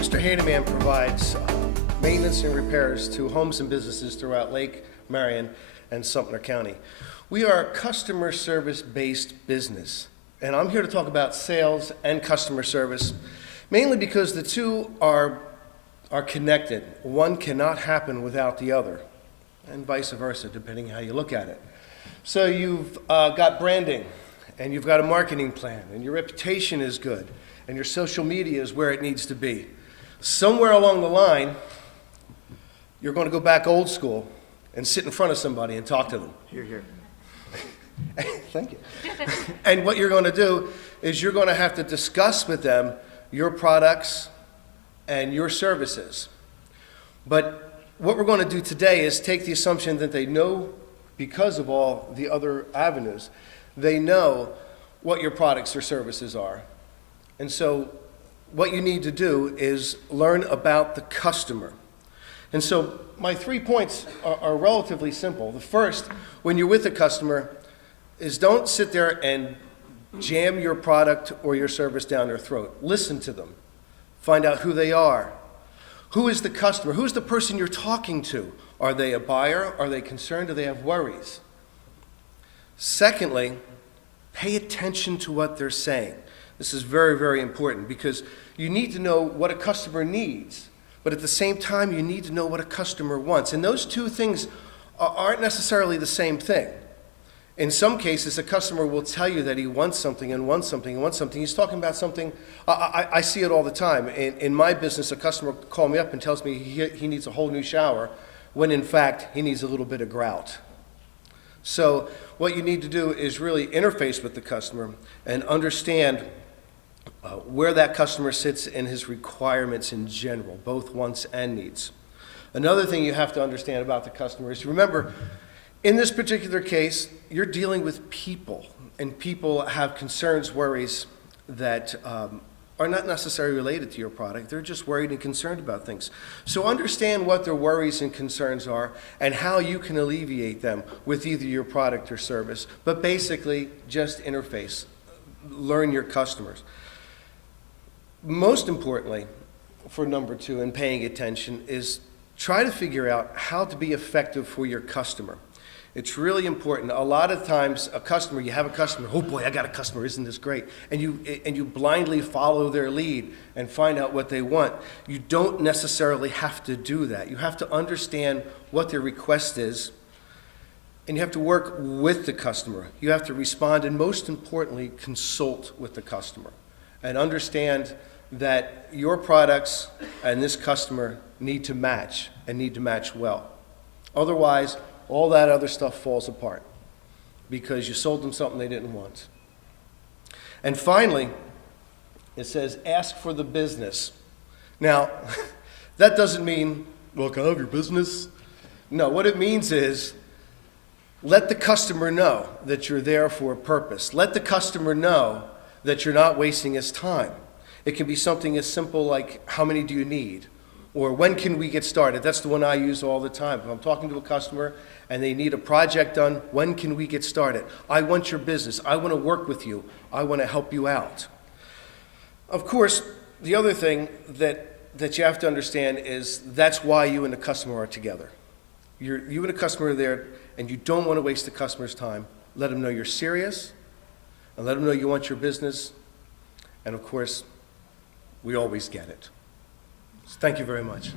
Mr. Handyman provides maintenance and repairs to homes and businesses throughout Lake, Marion, and Sumter County. We are a customer service-based business, and I'm here to talk about sales and customer service, mainly because the two are connected. One cannot happen without the other, and vice versa, depending how you look at it. So you've got branding, and you've got a marketing plan, and your reputation is good, and your social media is where it needs to be. Somewhere along the line, you're going to go back old school and sit in front of somebody and talk to them. Hear, hear. Thank you. And what you're going to do is you're going to have to discuss with them your products and your services. But what we're going to do today is take the assumption that they know, because of all the other avenues, they know what your products or services are. And so what you need to do is learn about the customer. And so my 3 points are relatively simple. The first, when you're with a customer, is don't sit there and jam your product or your service down their throat. Listen to them. Find out who they are. Who is the customer? Who's the person you're talking to? Are they a buyer? Are they concerned? Do they have worries? Secondly, pay attention to what they're saying. This is very, very important because you need to know what a customer needs, but at the same time, you need to know what a customer wants. And those two things aren't necessarily the same thing. In some cases, a customer will tell you that he wants something and wants something and wants something. He's talking about something. I see it all the time. In my business, a customer will call me up and tells me he needs a whole new shower, when in fact, he needs a little bit of grout. So what you need to do is really interface with the customer and understand where that customer sits in his requirements in general, both wants and needs. Another thing you have to understand about the customer is, remember, in this particular case, you're dealing with people, and people have concerns, worries that are not necessarily related to your product. They're just worried and concerned about things. So understand what their worries and concerns are and how you can alleviate them with either your product or service. But basically, just interface. Learn your customers. Most importantly, for number 2 in paying attention, is try to figure out how to be effective for your customer. It's really important. A lot of times, you have a customer, oh boy, I got a customer, isn't this great? And you blindly follow their lead and find out what they want. You don't necessarily have to do that. You have to understand what their request is, and you have to work with the customer. You have to respond, and most importantly, consult with the customer and understand that your products and this customer need to match and need to match well. Otherwise, all that other stuff falls apart because you sold them something they didn't want. And finally, it says, ask for the business. Now, that doesn't mean, well, can I have your business? No, what it means is, let the customer know that you're there for a purpose. Let the customer know that you're not wasting his time. It can be something as simple like, how many do you need? Or when can we get started? That's the one I use all the time. If I'm talking to a customer and they need a project done, when can we get started? I want your business. I want to work with you. I want to help you out. Of course, the other thing that you have to understand is that's why you and the customer are together. You and the customer are there, and you don't want to waste the customer's time. Let them know you're serious, and let them know you want your business. And of course, we always get it. So thank you very much.